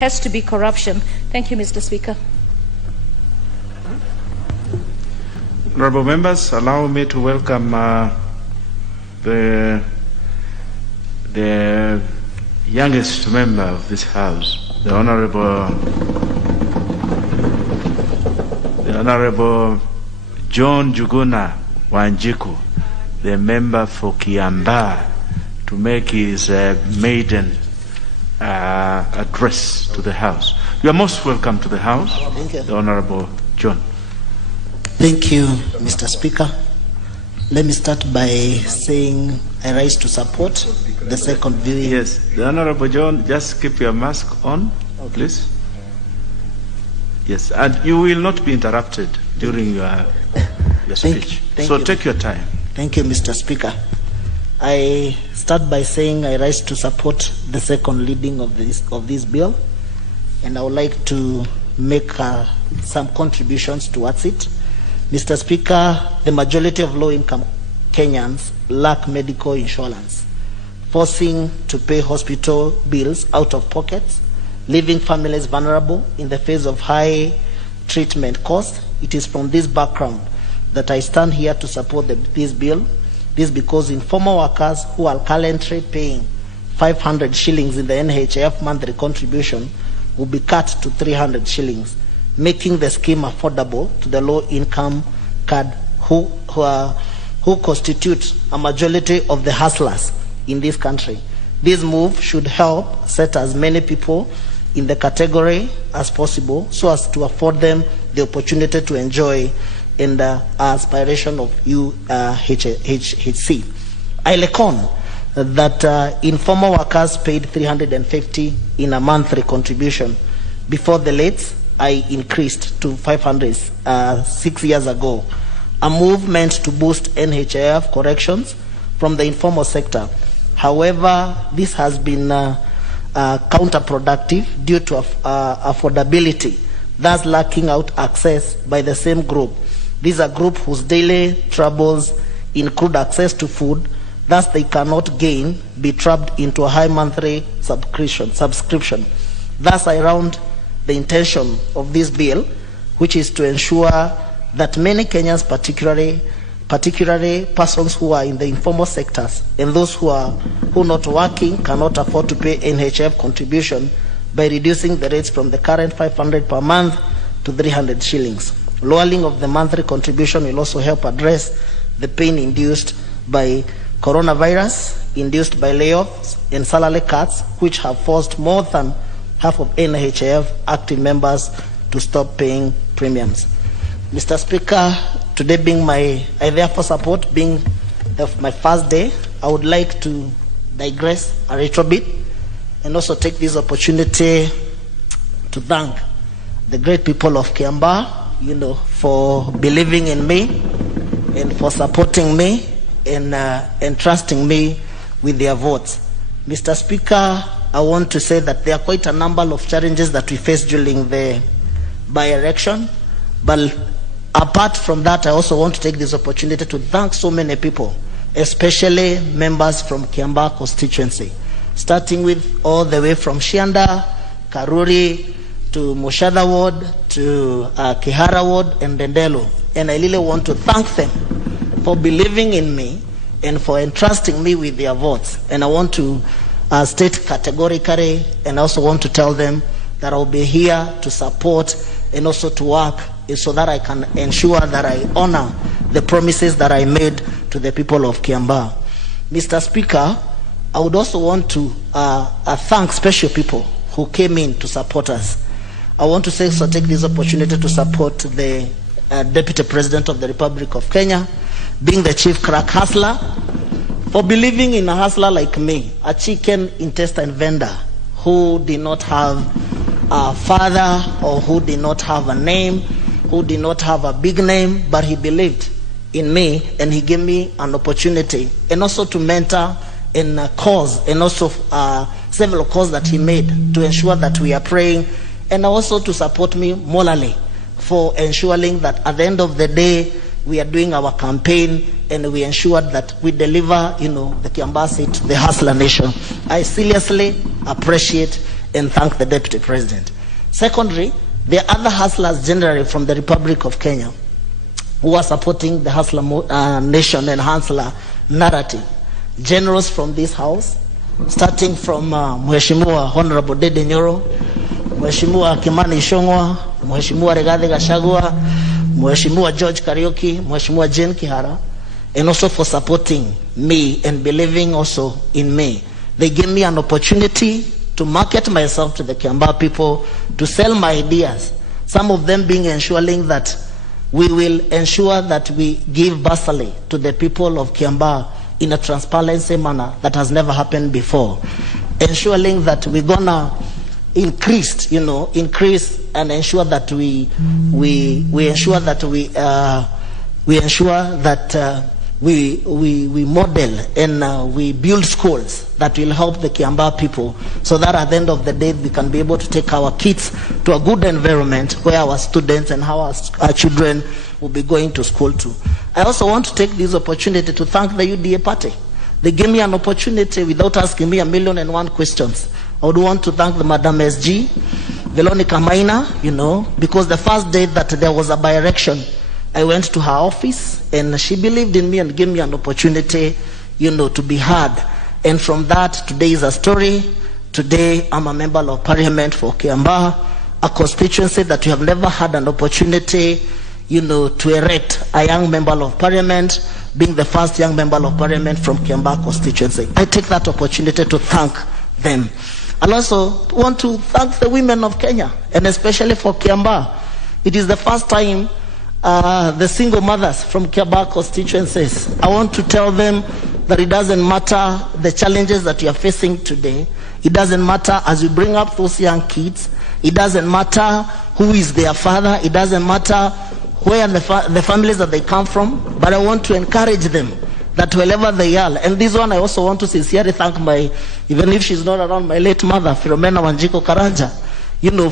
has to be corruption. Thank you, Mr. Speaker. Honorable members, allow me to welcome the youngest member of this House, the Honorable John Njuguna Kawanjiku, the member for Kiambaa, to make his maiden address to the House. You are most welcome to the House. Thank you. The Honorable John. Thank you, Mr. Speaker. Let me start by saying I rise to support the second viewing. Yes, the Honorable John, just keep your mask on, please. Yes, and you will not be interrupted during your speech. Thank you. Take your time. Thank you, Mr. Speaker. I start by saying I rise to support the second reading of this bill, and I would like to make some contributions towards it. Mr. Speaker, the majority of low-income Kenyans lack medical insurance, forcing to pay hospital bills out of pockets, leaving families vulnerable in the face of high treatment costs. It is from this background that I stand here to support this bill. This because informal workers who are currently paying 500 shillings in the NHIF monthly contribution will be cut to 300 shillings, making the scheme affordable to the low-income card who constitute a majority of the hustlers in this country. This move should help set as many people in the category as possible so as to afford them the opportunity to enjoy in the aspiration of UHC. I reckon that informal workers paid 350 in a monthly contribution. Before the late, I increased to 500 6 years ago. A movement to boost NHIF corrections from the informal sector. However, this has been counterproductive due to affordability, thus lacking out access by the same group. These are groups whose daily troubles include access to food, thus they cannot be trapped into a high monthly subscription. Thus I round the intention of this bill, which is to ensure that many Kenyans, particularly persons who are in the informal sectors and those who are not working, cannot afford to pay NHIF contribution by reducing the rates from the current 500 per month to 300 shillings. Lowering of the monthly contribution will also help address the pain induced by coronavirus, induced by layoffs and salary cuts, which have forced more than half of NHIF active members to stop paying premiums. Mr. Speaker, today being I therefore support being my first day, I would like to digress a little bit and also take this opportunity to thank the great people of Kiambaa, for believing in me and for supporting me and trusting me with their votes. Mr. Speaker, I want to say that there are quite a number of challenges that we face during the by-election, but apart from that, I also want to take this opportunity to thank so many people, especially members from Kiambaa constituency, starting with all the way from Shianda, Karuri, to Moshada Ward, to Kihara Ward, and Dendelo. And I really want to thank them for believing in me and for entrusting me with their votes. And I want to state categorically, and I also want to tell them that I'll be here to support and also to work so that I can ensure that I honor the promises that I made to the people of Kiambaa. Mr. Speaker, I would also want to thank special people who came in to support us. I want to take this opportunity to support the Deputy President of the Republic of Kenya, being the chief crack hustler, for believing in a hustler like me, a chicken intestine vendor who did not have a father or who did not have a name, who did not have a big name, but he believed in me and he gave me an opportunity and also to mentor in a cause and also several causes that he made to ensure that we are praying and also to support me morally for ensuring that at the end of the day we are doing our campaign and we ensure that we deliver, the Kiambaa seat, the hustler nation. I seriously appreciate and thank the Deputy President. Secondly, there are other hustlers generally from the Republic of Kenya who are supporting the hustler nation and hustler narrative. Generals from this house, starting from Mheshimiwa Honorable Dede Nyoro, Mheshimiwa Kimani Ichung'wah, Mheshimiwa Rigathi Gachagua, Mheshimiwa George Kariuki, Mheshimiwa Jane Kihara, and also for supporting me and believing also in me. They gave me an opportunity to market myself to the Kiambaa people, to sell my ideas, some of them being ensuring that we will ensure that we give bursary to the people of Kiambaa in a transparency manner that has never happened before, ensuring that we're gonna increase and ensure that we ensure that we model and we build schools that will help the Kiambaa people, so that at the end of the day we can be able to take our kids to a good environment where our students and how our children will be going to school too. I also want to take this opportunity to thank the UDA party. They gave me an opportunity without asking me 1,000,001 questions. I would want to thank the Madam SG, Veronica Maina, because the first day that there was a by-election, I went to her office and she believed in me and gave me an opportunity, to be heard. And from that, today is a story. Today, I'm a member of parliament for Kiambaa, a constituency that we have never had an opportunity, to erect a young member of parliament, being the first young member of parliament from Kiambaa constituency. I take that opportunity to thank them. I also want to thank the women of Kenya, and especially for Kiambaa. It is the first time the single mothers from Kiambaa constituencies, I want to tell them that it doesn't matter the challenges that you are facing today. It doesn't matter as you bring up those young kids. It doesn't matter who is their father. It doesn't matter where the families that they come from. But I want to encourage them that wherever they are, and this one I also want to sincerely thank even if she's not around, my late mother, Philomena Wanjiku Karanja,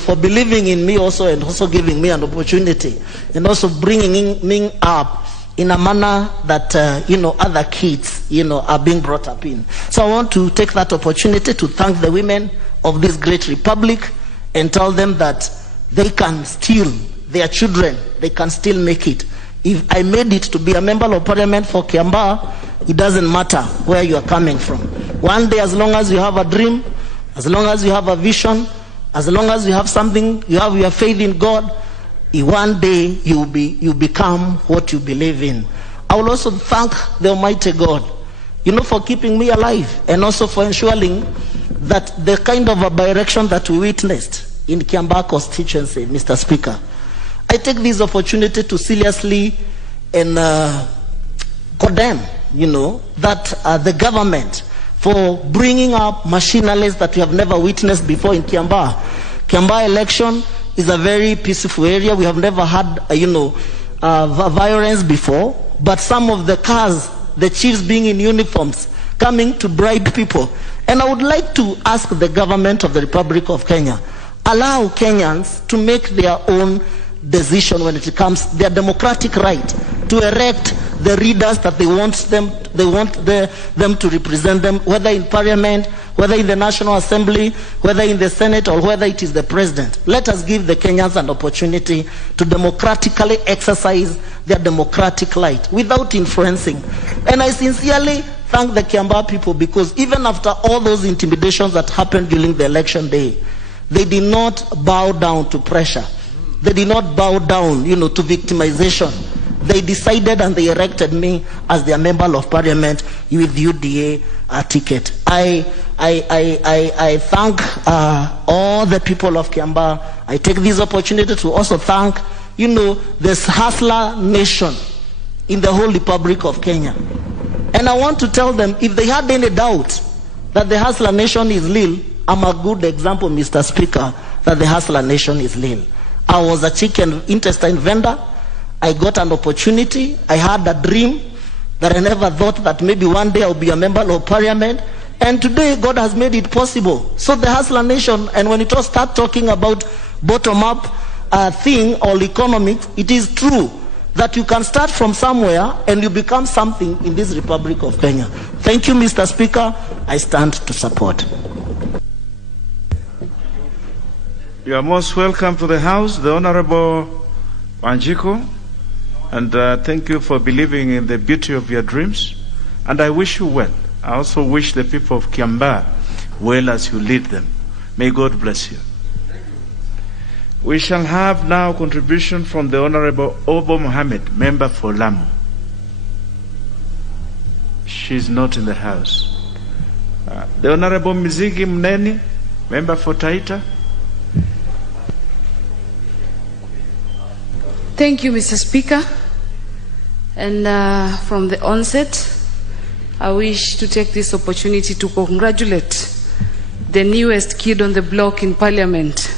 for believing in me also, and also giving me an opportunity, and also bringing me up in a manner that, other kids, are being brought up in. So I want to take that opportunity to thank the women of this great republic and tell them that they can still, their children, they can still make it. If I made it to be a member of parliament for Kiambaa, it doesn't matter where you are coming from. One day, as long as you have a dream, as long as you have a vision, as long as you have something, you have your faith in God, one day you become what you believe in. I will also thank the Almighty God, for keeping me alive, and also for ensuring that the kind of a direction that we witnessed in Kiambaa constituency, Mr. Speaker, I take this opportunity to seriously and condemn, that the government for bringing up machineries that we have never witnessed before in Kiambaa. Kiambaa election is a very peaceful area. We have never had, violence before, but some of the cars, the chiefs being in uniforms, coming to bribe people. And I would like to ask the government of the Republic of Kenya, allow Kenyans to make their own decision when it comes their democratic right to elect the leaders that they want them to represent them, whether in parliament, whether in the National Assembly, whether in the Senate, or whether it is the president. Let us give the Kenyans an opportunity to democratically exercise their democratic right without influencing. And I sincerely thank the Kiambaa people, because even after all those intimidations that happened during the election day, they did not bow down to pressure. They did not bow down, to victimization. They decided and they elected me as their member of parliament with UDA ticket. I thank all the people of Kiambaa. I take this opportunity to also thank, this hustler nation in the whole Republic of Kenya. And I want to tell them, if they had any doubt that the hustler nation is real, I'm a good example, Mr. Speaker, that the hustler nation is real. I was a chicken intestine vendor. I got an opportunity. I had a dream that I never thought that maybe one day I'll be a member of parliament. And today God has made it possible. So the hustler nation, and when it all start talking about bottom-up thing or economics, it is true that you can start from somewhere and you become something in this Republic of Kenya. Thank you, Mr. Speaker. I stand to support. You are most welcome to the House, the Honorable Kawanjiku, and thank you for believing in the beauty of your dreams. And I wish you well. I also wish the people of Kiambaa well as you lead them. May God bless you. We shall have now contribution from the Honorable Obo Mohammed, member for Lamu. She's not in the House. The Honorable Mizigi Mneni, member for Taita. Thank you, Mr. Speaker. And from the onset, I wish to take this opportunity to congratulate the newest kid on the block in Parliament,